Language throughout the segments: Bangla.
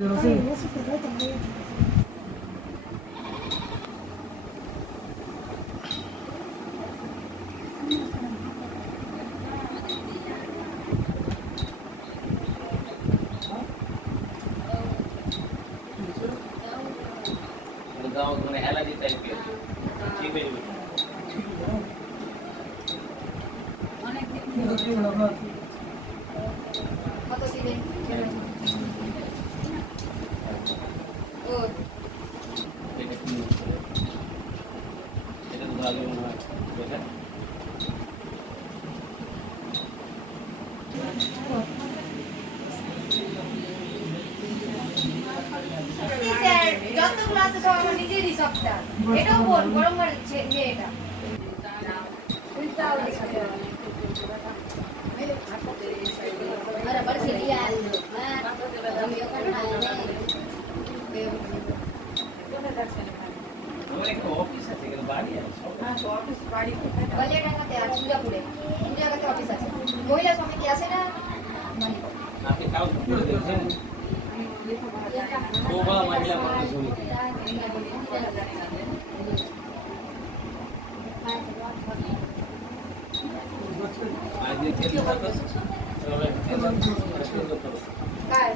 অ্যালার্জি টাইপের ঠিক হয়ে যাবে। কত দিলেন? ও এটা কি এটা তো ভালো মনে হয় এটা স্যার যতগুলো আছে সব আমার নিজেরই সবটা। এটাও বল গরম করে যে এটা अरे बड़ चली यार हम यो कर खाए আমার একটা অফিস আছে এখানে বাড়ি আছে সব बलिया टांगाते यार সুজাপুরে সুজাগাতে অফিস আছে মহিলা সমিতি আছে না মানে আপনি কাউ করে দিয়েছেন শোভা মহিলা মানুষ সমিতি আজ থেকে থাকো চলো काय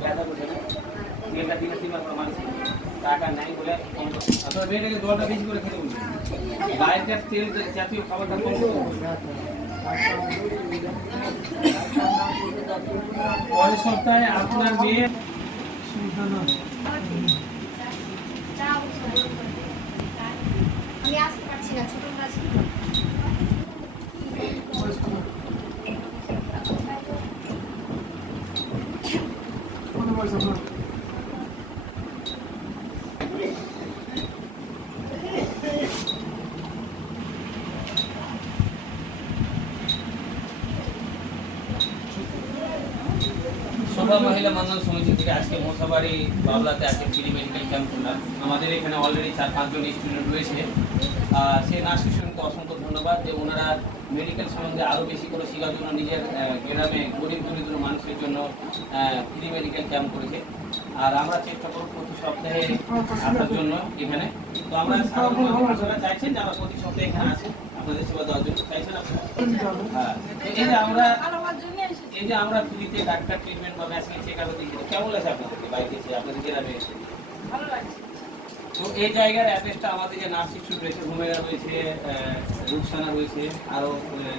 ज्यादा कुछ है तेलটা দিনে তিনবার করে মারছি টাকা নাই বলে অথবা বেটাকে জলটা বেশি করে খেতে বলছি বাইরের তেল জাতীয় খাবারটা কম করতে পরের সপ্তাহে আপনার মেয়ে আমি আসতে পারছি না ছোট আছে শোভা মহিলা মন্ডল সমিতি থেকে আজকে মোসাবাড়ি বাবলাতে আজকে ফ্রি মেডিকেল ক্যাম্প করলাম। আমাদের এখানে অলরেডি 4-5 জন স্টুডেন্ট রয়েছে। সেই নার্সিং স্টুডেন্টকে অসংখ্য ধন্যবাদ যে ওনারা মেডিকেল সম্বন্ধে আরও বেশি করে শেখার জন্য নিজের গ্রামে গরিব দরিদ্র মানুষের জন্য ফ্রি মেডিকেল ক্যাম্প করেছে। আর আমরা চেষ্টা করব প্রতি সপ্তাহে আসার জন্য এখানে। তো আমরা আপনারা চাইছেন যে আমরা প্রতি সপ্তাহে এখানে আসি আপনাদের সেবা দেওয়ার জন্য চাইছেন আপনারা? হ্যাঁ, এই যে আমরা ফ্রিতে ডাক্তার ট্রিটমেন্ট বা ম্যাসিং চেকআপ দিচ্ছি কেমন লাগছে আপনাদেরকে বাইরে এসে আপনাদের গ্রামে এসে? ভালো লাগছে। তো এই জায়গার অ্যাড্রেসটা আমাদের যে নার্সিং স্টুডেন্ট রয়েছে, ঘুমেরা রয়েছে, রূপসানা রয়েছে, আরও